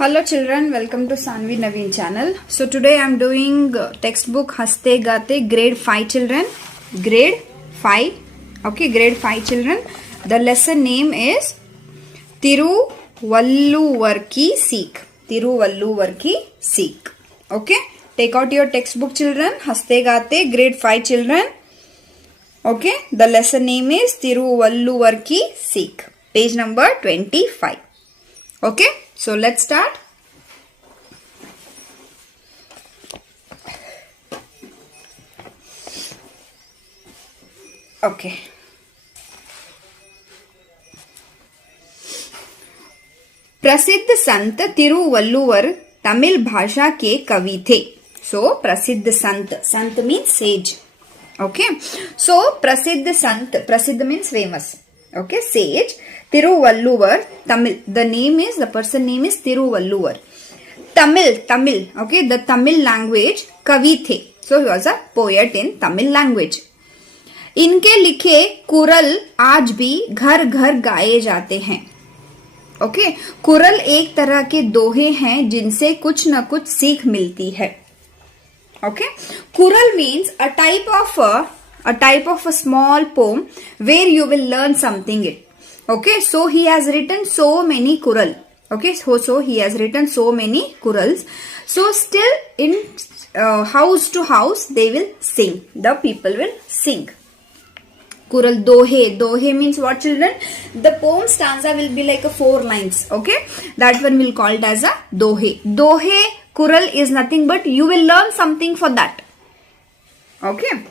Hello children, welcome to Sanvi Naveen channel. So today I am doing textbook Haste Gate grade 5 children. Grade 5. Okay, grade 5 children. The lesson name is Tiruvalluvar ki Seek. Tiruvalluvar ki Seek. Okay, take out your textbook children. Haste Gate grade 5 children. Okay, the lesson name is Tiruvalluvar ki Seek. Page number 25. Okay, so let's start. Okay. प्रसिद्ध संत तिरुवल्लुवर तमिल भाषा के कवि थे. सो प्रसिद्ध संत means says. Okay, सो प्रसिद्ध संत, प्रसिद्ध means famous. Okay, sage Tiruvalluvar, Tamil. The name is, the person name is Tiruvalluvar. Tamil. Okay, the Tamil language kavi the. So he was a poet in Tamil language. इनके लिखे कुरल आज भी घर घर गाए जाते हैं. ओके, कुरल एक तरह के दोहे हैं जिनसे कुछ न कुछ सीख मिलती है. Okay, Kural means a type of a small poem where you will learn something. Okay, so he has written so many kural. Okay, so he has written so many kurals. So still in house to house they will sing. The people will sing. Kural dohe means what children? The poem stanza will be like a 4 lines. Okay, that one will called as a dohe. Dohe kural is nothing but you will learn something for that. Okay,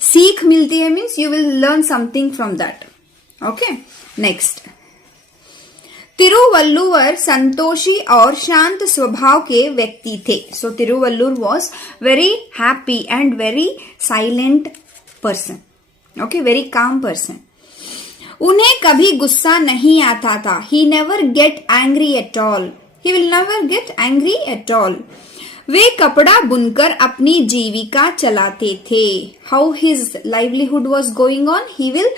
सीख मिलती है means you will learn something from that. Okay, next. Thiruvalluvar संतोषी और शांत स्वभाव के व्यक्ति थे. So Thiruvalluvar was very happy and very silent person. Okay, very calm person. उन्हें कभी गुस्सा नहीं आता था. He never get angry at all. He will never get angry at all. वे कपड़ा बुनकर अपनी जीविका चलाते थे. How his livelihood was going on? He will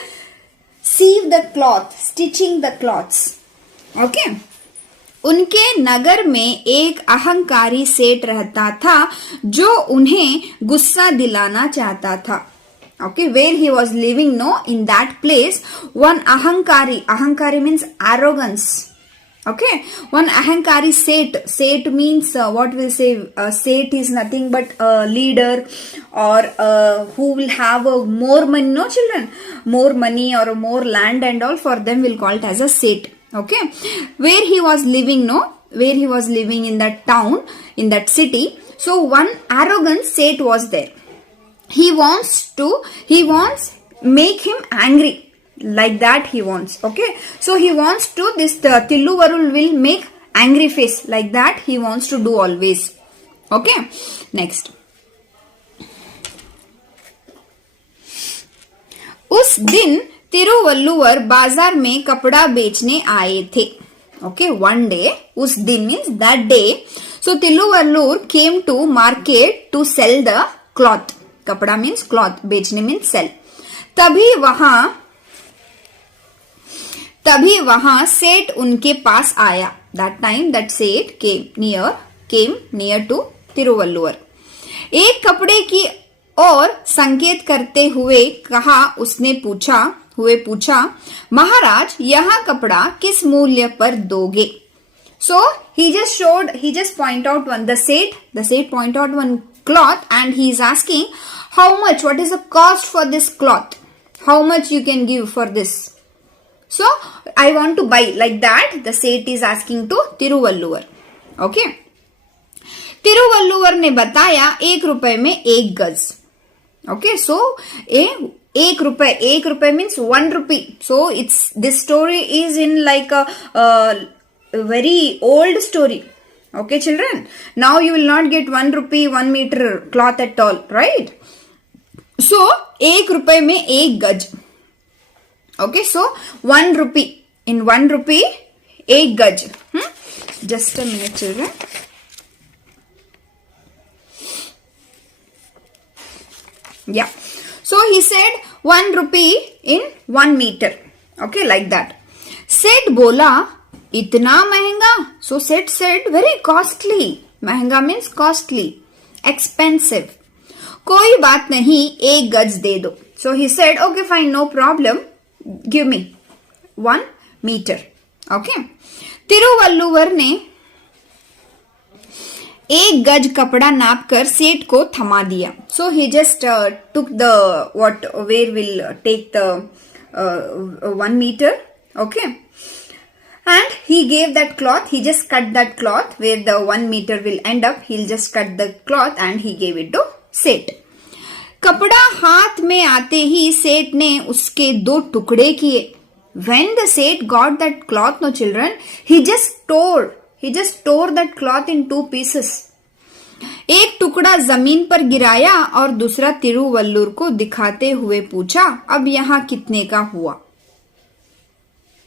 sew the cloth, stitching the clothes. Okay, उनके नगर में एक अहंकारी सेठ रहता था जो उन्हें गुस्सा दिलाना चाहता था. Okay, where he was living no in that place one अहंकारी means arrogance. Okay, one ahankari Seth means what we'll say, Seth is nothing but a leader or who will have more money, no children, more money or more land and all. For them we'll call it as a Seth. Okay, where he was living in that town, in that city. So one arrogant Seth was there. He wants make him angry. Like that he wants. Okay, so he wants to, this Tilluvarul will make angry face. Like that he wants to do always. Okay, next. उस दिन तिरुवल्लुवर बाजार में कपड़ा बेचने आए थे. Okay, one day, उस दिन means that day. So Tilluvarlur came to market to sell the cloth. कपड़ा means cloth, बेचने means sell. तभी वहां सेठ उनके पास आया. दैट टाइम दैट सेठ केम नियर टू तिरुवल्लुवर. एक कपड़े की ओर संकेत करते हुए कहा, उसने पूछा महाराज यह कपड़ा किस मूल्य पर दोगे? सो he just point out the Seth point out one cloth and he is asking how much, what is the cost for this cloth, how much you can give for this. So I want to buy. Like that the Seth is asking to Tiruvalluvar. Okay, Thiruvalluvar ने बताया 1 रुपए में 1 गज. Okay, so 1 रुपए means 1 rupee. So this story is in like a very old story. Okay children, now you will not get 1 rupee 1 meter cloth at all, right? So 1 रुपए में 1 गज. Okay, so 1 rupee. In 1 rupee, 1 gaj. Just a minute, children. Yeah. So he said 1 rupee in 1 meter. Okay, like that. सेठ बोला इतना महंगा. So Seth said very costly. महंगा means costly, expensive. कोई बात नहीं, 1 गज दे दो. So he said okay fine, no problem, give me 1 meter. Okay. Thiruvalluvar ने 1 गज कपड़ा नाप कर सेठ को थमा दिया. So he just took the where will take the 1 meter. Okay. And he gave that cloth, he just cut that cloth where the 1 meter will end up. He'll just cut the cloth and he gave it to सेठ. कपड़ा हाथ में आते ही सेठ ने उसके 2 टुकड़े किए. When the Seth got that cloth, no children, he just tore that cloth in 2 pieces. एक टुकड़ा जमीन पर गिराया और दूसरा तिरुवल्लुर को दिखाते हुए पूछा, अब यहाँ कितने का हुआ?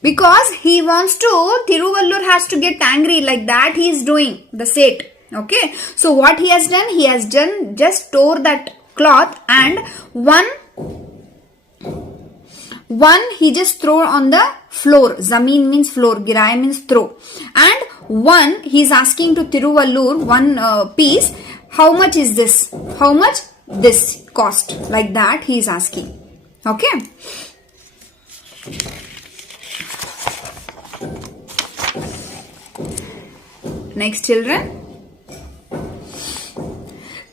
Because he wants to, Tiruvallur has to get angry, like that he is doing, the Seth. Okay. So what he has done? He has done, just tore that cloth and one he just throw on the floor. Zameen means floor, giraya means throw. And one he is asking to Tiruvallur, 1 piece, how much is this? How much this cost? Like that he is asking. Okay. Next children.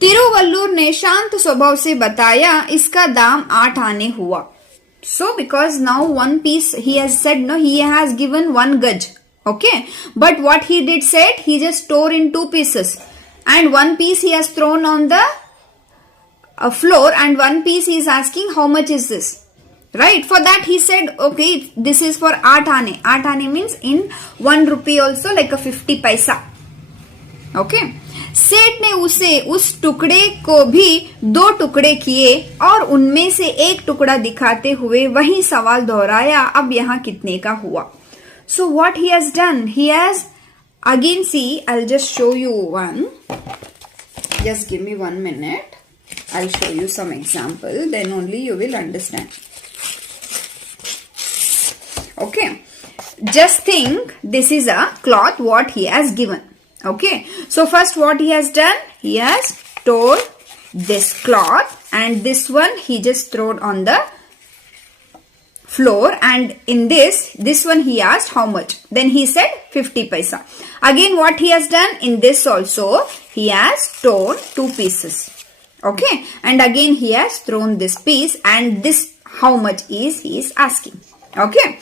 Tiruvallur ने शांत स्वभाव से बताया, इसका दाम 8 आने हुआ. So because now 1 piece he has said, no, he has given 1 gaj. Okay. But what he did said, he just tore in 2 pieces. And 1 piece he has thrown on the floor and 1 piece he is asking how much is this. Right. For that he said, okay, this is for 8 aane. 8 aane means in 1 rupee also, like a 50 paisa. Okay. सेठ ने उसे उस टुकड़े को भी 2 टुकड़े किए और उनमें से 1 टुकड़ा दिखाते हुए वही सवाल दोहराया, अब यहाँ कितने का हुआ? So what he has done? He has again, see, I'll just show you one. Just give me 1 minute. I'll show you some example. Then only you will understand. Okay. Just think this is a cloth what he has given. Okay. So first what he has done? He has tore this cloth and this one he just threw on the floor, and in this one he asked how much. Then he said 50 paisa. Again what he has done? In this also he has torn 2 pieces. Okay. And again he has thrown this piece and this how much is he is asking. Okay.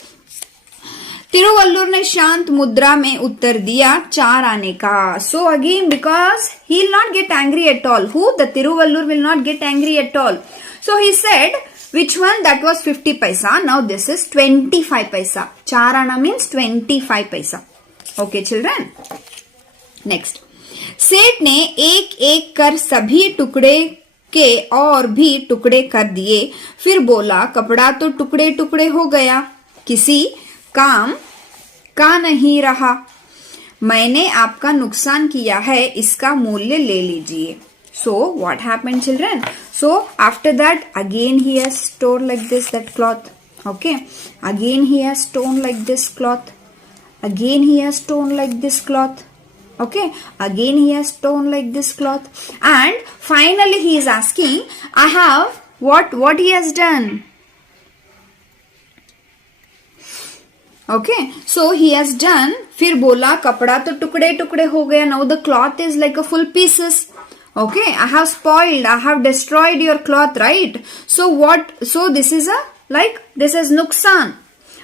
Tiruvallur ने शांत मुद्रा में उत्तर दिया, 4 आने का. So again, because he will not get angry at all. Who? The Tiruvallur will not get angry at all. So he said, which one? That was 50 paisa. Now this is 25 paisa. 4 आना means 25 paisa. Okay children. Next. सेठ ने एक एक कर सभी टुकड़े के और भी टुकड़े कर दिए. फिर बोला, कपड़ा तो टुकड़े टुकड़े हो गया, किसी काम का नहीं रहा. मैंने आपका नुकसान किया है, इसका मूल्य ले लीजिए. So what happened children? So after that again he has torn like this that cloth. Okay. Again he has torn like this cloth. Again he has torn like this cloth. Okay. Again he has torn like this cloth. And finally he is asking, I have what he has done. Okay, so he has done. फिर बोला, कपड़ा तो टुकड़े टुकड़े हो गया. Now the cloth is like a full pieces. Okay, I have spoiled, I have destroyed your cloth, right? So what? So this is this is nuksan.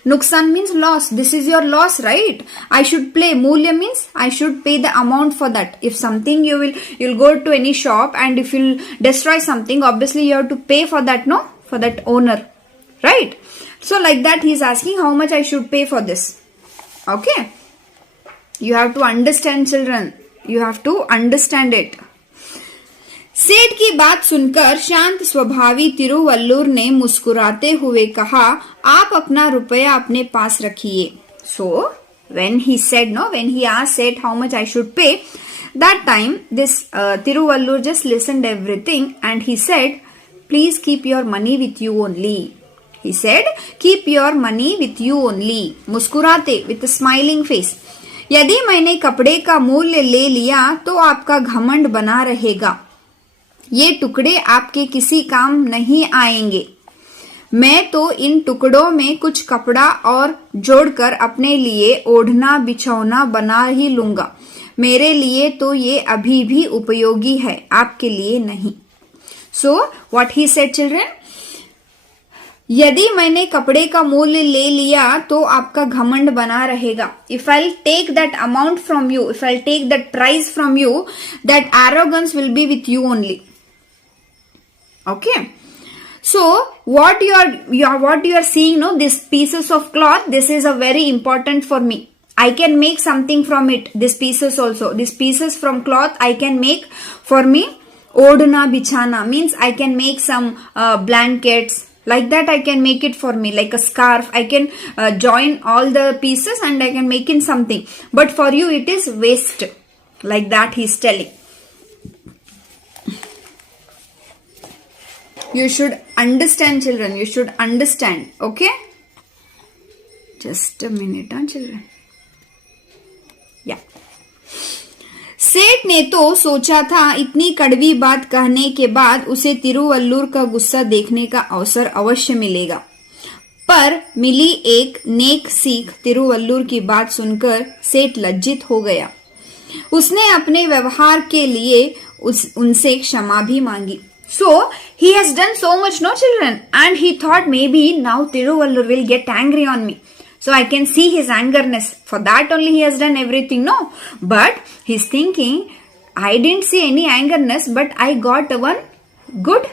Nuksan means loss. This is your loss, right? I should pay. Mulya means I should pay the amount for that. If something you'll go to any shop and if you'll destroy something, obviously you have to pay for that, no? For that owner, right? So like that he is asking how much I should pay for this. Okay. You have to understand children. You have to understand it. सेठ की बात सुनकर शांत स्वभावी तिरुवल्लुर ने मुस्कुराते हुए कहा, आप अपना रुपया अपने पास रखिए. So when he said, no, when he asked Seth how much I should pay, that time this Tiruvallur just listened everything and he said, please keep your money with you only. He said, keep your money with you only. मुस्कुराते, with a smiling face. यदि मैंने कपड़े का मूल्य ले लिया तो आपका घमंड बना रहेगा. ये टुकड़े आपके किसी काम नहीं आएंगे. मैं तो इन टुकड़ों में कुछ कपड़ा और जोड़कर अपने लिए ओढ़ना बिछौना बना ही लूंगा. मेरे लिए तो ये अभी भी उपयोगी है, आपके लिए नहीं. So what he said, children? यदि मैंने कपड़े का मूल्य ले लिया तो आपका घमंड बना रहेगा. If I'll take that amount from you, if I'll take that price from you, that arrogance will be with you only. Okay. So what you are seeing, no, these pieces of cloth, this is a very important for me. I can make something from it. These pieces also, these pieces from cloth I can make for me. Odhna bichana means I can make some blankets. Like that I can make it for me, like a scarf. I can join all the pieces and I can make it something. But for you it is waste. Like that he is telling. You should understand, children. You should understand. Okay? Just a minute, children. Yeah. सेठ ने तो सोचा था इतनी कड़वी बात कहने के बाद उसे तिरुवल्लुर का गुस्सा देखने का अवसर अवश्य मिलेगा. पर मिली एक नेक सीख. तिरुवल्लुर की बात सुनकर सेठ लज्जित हो गया. उसने अपने व्यवहार के लिए उनसे क्षमा भी मांगी. So he has done so much, no, children, and he thought maybe now Tiruvalur will get angry on me. So I can see his angerness. For that only he has done everything, no? But he's thinking, I didn't see any angerness, but I got one good,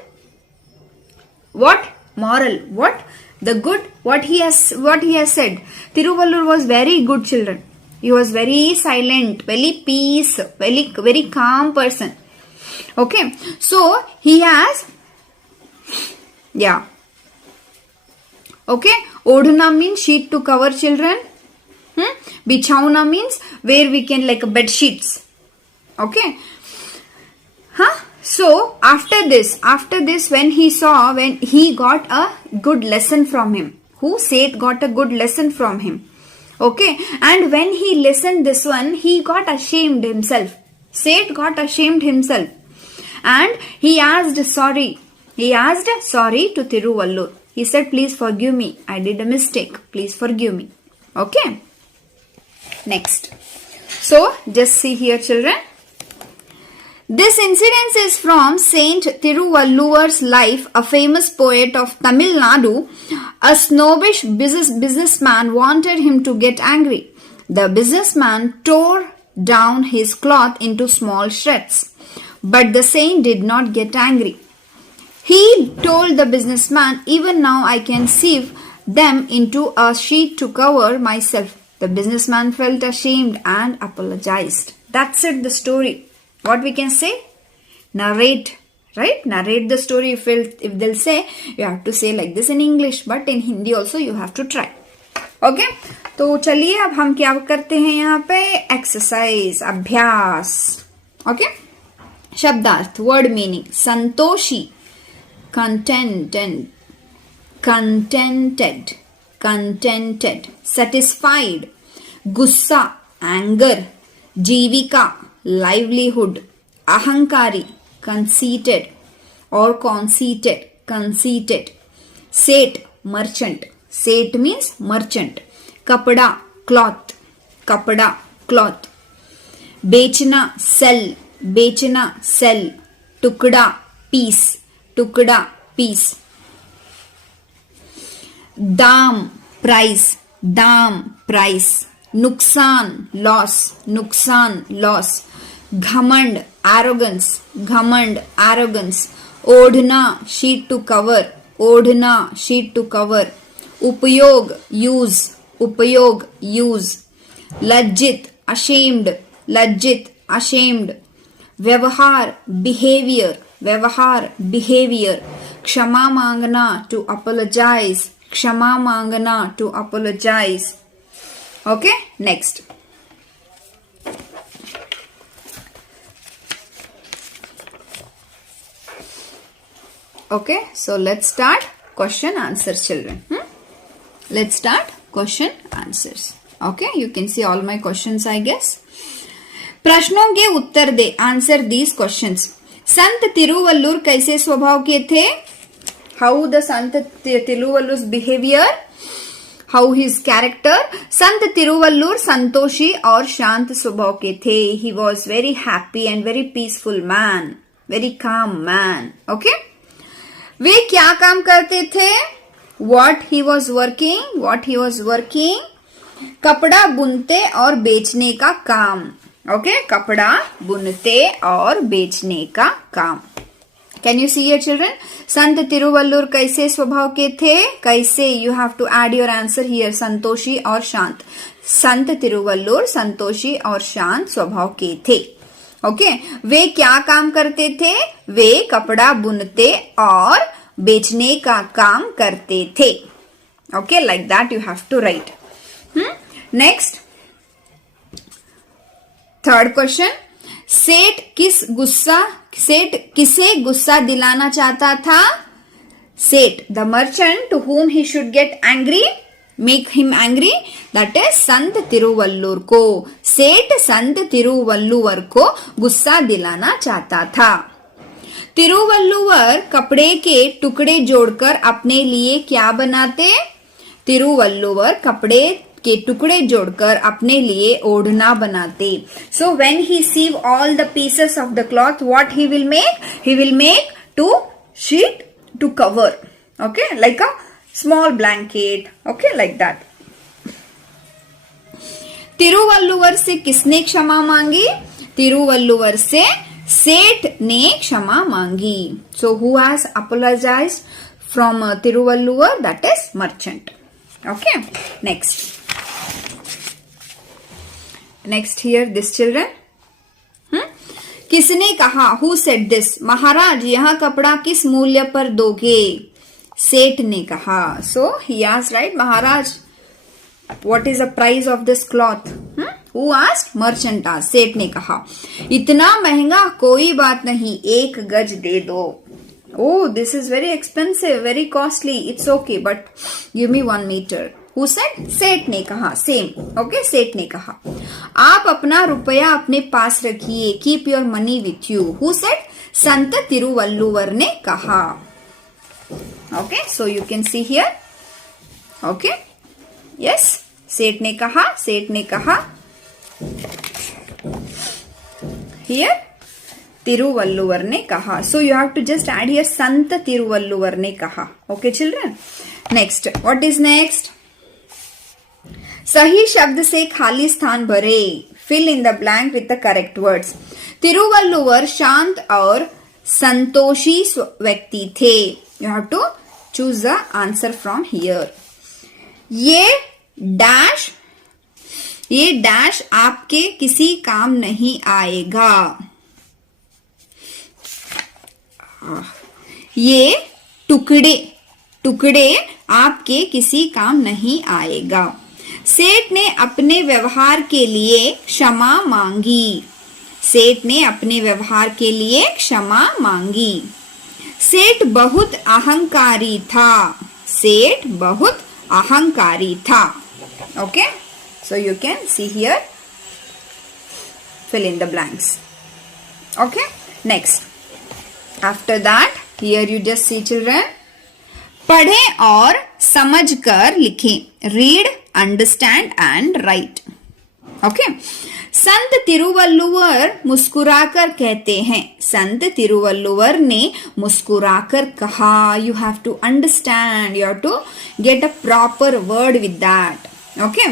what? Moral. What? The good, what he has said. Tiruvalur was very good, children. He was very silent, very peace, very calm person. Okay. So he has, yeah. Okay, odhna means sheet to cover, children. Bichauna means where we can, like, bed sheets. Okay. So after this when he got a good lesson from him. Who? Seth got a good lesson from him. Okay. And when he listened this one, he got ashamed himself. Seth got ashamed himself. And he asked sorry. He asked sorry to Tiruvalur. He said, please forgive me. I did a mistake. Please forgive me. Okay. Next. So, just see here, children. This incident is from Saint Tiruvallur's life, a famous poet of Tamil Nadu. A snobbish businessman wanted him to get angry. The businessman tore down his cloth into small shreds. But the saint did not get angry. He told the businessman, even now I can sieve them into a sheet to cover myself. The businessman felt ashamed and apologized. That's it, the story. What we can say? Narrate, right? Narrate the story. If they'll say, you have to say like this in English, but in Hindi also you have to try. Okay? तो चलिए अब हम क्या करते हैं यहाँ पे? Exercise, अभ्यास. Okay? शब्दार्थ, word meaning. Santoshi, contented, satisfied, गुस्सा, anger, जीविका, livelihood, अहंकारी, conceited or conceited, सेठ, merchant. सेठ means merchant. कपड़ा, cloth. बेचना, sell. टुकड़ा, piece. दाम, price. नुकसान, loss. घमंड, arrogance. ओढ़ना, sheet to cover. उपयोग, use. लज्जित, ashamed. व्यवहार, behavior. क्षमा मांगना, to apologize. Okay, next. Okay, so let's start. question answers, children. Let's start question answers. Okay, you can see all my questions, I guess. प्रश्नों के उत्तर दे, answer these questions. Sant Thiruvallur कैसे स्वभाव के थे? How the Sant Thiruvallur behaviour, how his character. Sant Thiruvallur संतोषी और शांत स्वभाव के थे. He was very happy and very peaceful man, very calm man. Okay, वे क्या काम करते थे? What he was working, कपड़ा बुनते और बेचने का काम. ओके, कपड़ा बुनते और बेचने का काम. Can you see your children? संत तिरुवल्लुर कैसे स्वभाव के थे? कैसे, you have to add your answer here. संतोषी और शांत. संत तिरुवल्लुर संतोषी और शांत स्वभाव के थे. ओके, वे क्या काम करते थे? वे कपड़ा बुनते और बेचने का काम करते थे. Okay, like that you have to write. Next, third question. सेठ किसे गुस्सा दिलाना चाहता था? सेठ, the merchant to whom he should get angry, make him angry, that is संत तिरुवल्लुर को. सेठ संत तिरुवल्लुवर को गुस्सा दिलाना चाहता था. तिरुवल्लुवर कपड़े के टुकड़े जोड़कर अपने लिए क्या बनाते? तिरुवल्लुवर कपड़े के टुकड़े जोड़कर अपने लिए ओढ़ना बनाते. So when he sew all the pieces of the cloth, what he will make? He will make two sheet to cover. Okay, like a small blanket. Okay, like that. Thiruvalluvar से किसने क्षमा मांगी? तिरुवल्लुवर से सेठ ने क्षमा मांगी. So who has apologised from Thiruvalluvar? That is merchant. Okay, next here this children. किसने कहा? Who said this? महाराज, यह कपड़ा किस मूल्य पर दोगे? सेठ ने कहा. So he asked, right, Maharaj, what is the price of this cloth? Who asked? Merchant asked. सेठ ने कहा, इतना महंगा? कोई बात नहीं, 1 गज दे दो. Oh, this is very expensive, very costly. It's okay, but give me 1 meter. Who said? सेठ ने कहा. Same. Okay, सेठ ने कहा. आप अपना रुपया अपने पास रखिए. Keep your money with you. Who said? संत तिरुवल्लुवर ने कहा. Okay, so you can see here. Okay, yes, सेठ ने कहा. सेठ ने कहा. Here, तिरुवल्लुवर ने कहा. So you have to just add here संत तिरुवल्लुवर ने कहा. Okay children, next, what is next? सही शब्द से खाली स्थान भरे. Fill in the blank with the correct words. Thiruvalluvar शांत और संतोषी व्यक्ति थे. You have to choose the answer from here. ये डैश आपके किसी काम नहीं आएगा. ये टुकड़े आपके किसी काम नहीं आएगा. सेठ ने अपने व्यवहार के लिए क्षमा मांगी. सेठ ने अपने व्यवहार के लिए क्षमा मांगी. सेठ बहुत अहंकारी था. सेठ बहुत अहंकारी था. Okay, so you can see here, fill in the blanks. Okay, next. After that, here you just see children, पढ़ें और समझकर लिखें. Read, understand and write. Okay. संत तिरुवल्लुवर मुस्कुराकर कहते हैं. संत तिरुवल्लुवर ने मुस्कुराकर कहा. You have to understand. You have to get a proper word with that. Okay.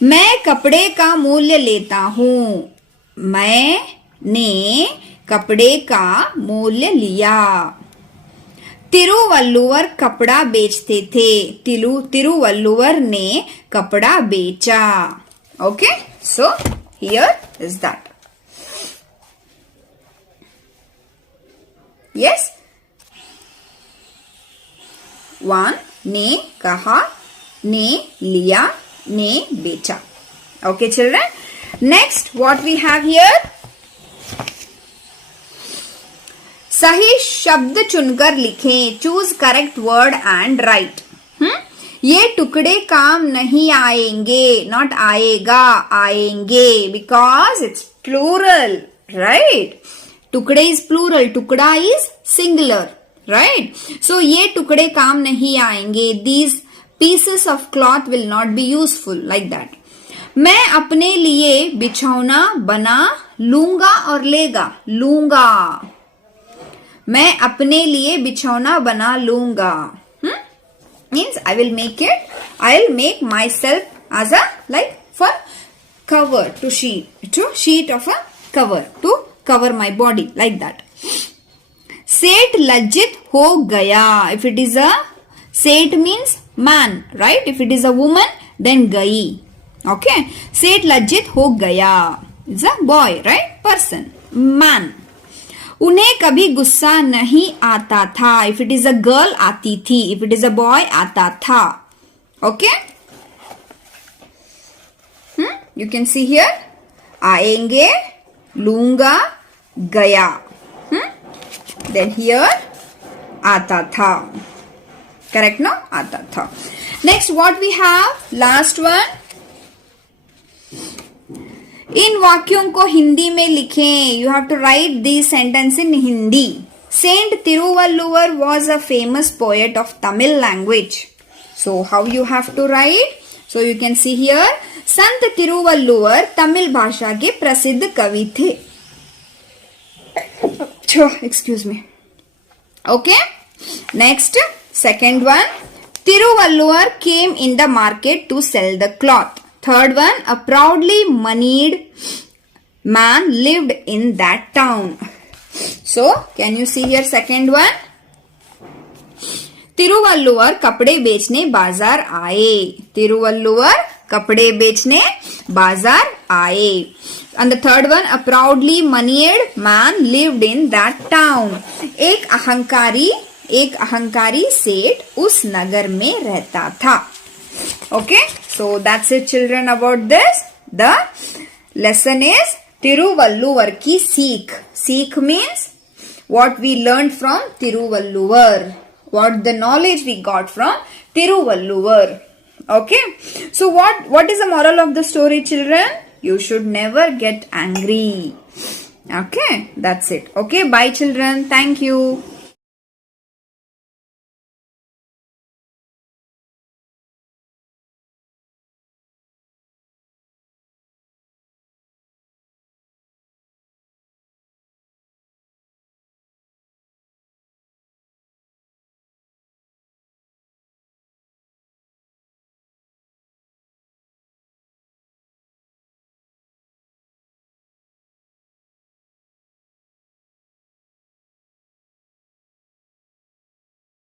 मैं कपड़े का मूल्य लेता हूँ. मैंने कपड़े का मूल्य लिया. तिरुवल्लुवर कपड़ा बेचते थे. तिरुवल्लुवर ने कपड़ा बेचा. Okay, so here is that. Yes, 1 ने कहा, ने लिया, ने बेचा. Okay children, next what we have here. सही शब्द चुनकर लिखें. Choose correct word and write. ये टुकड़े काम नहीं आएंगे, नॉट आएगा, आएंगे, बिकॉज इट्स प्लूरल, राइट. टुकड़े इज प्लूरल, टुकड़ा इज सिंगुलर, राइट. सो ये टुकड़े काम नहीं आएंगे. These pieces of cloth will not be useful, like that. मैं अपने लिए बिछौना बना लूंगा और लेगा. लूंगा, मैं अपने लिए बिछौना बना लूंगा. Means I will make it, I'll make myself as a, like, for cover, to sheet of a cover, to cover my body, like that. सेठ लज्जित हो गया. If it is a सेठ means man, right? If it is a woman, then गई. Okay? सेठ लज्जित हो गया is a boy, right? Person, man. उन्हें कभी गुस्सा नहीं आता था. If it is a girl, आती थी. If it is a boy, आता था. Okay, you can see here आएंगे, लूंगा, गया. देन हियर आता था. Correct no? आता था. Next what we have, last one. इन वाक्यों को हिंदी में लिखें. You have to write this sentence in Hindi. Saint Thiruvalluvar was a famous poet of Tamil language. So how you have to write? So you can see here, संत तिरुवल्लुवर तमिल भाषा के प्रसिद्ध कवि थे. Excuse me. Okay, next second one. Thiruvalluvar came in the market to sell the cloth. Third one, a proudly moneyed man lived in that town. So, can you see here second one? Thiruvalluvar कपड़े बेचने बाजार आए. तिरुवल्लुवर कपड़े बेचने बाजार आए. And the third one, a proudly moneyed man lived in that town. एक अहंकारी सेठ उस नगर में रहता था. Okay, so that's it children about this. The lesson is Tiruvalluvar ki Sikh. Sikh means what we learned from Tiruvalluvar. What the knowledge we got from Tiruvalluvar. Okay, so what is the moral of the story children? You should never get angry. Okay, that's it. Okay, bye children. Thank you.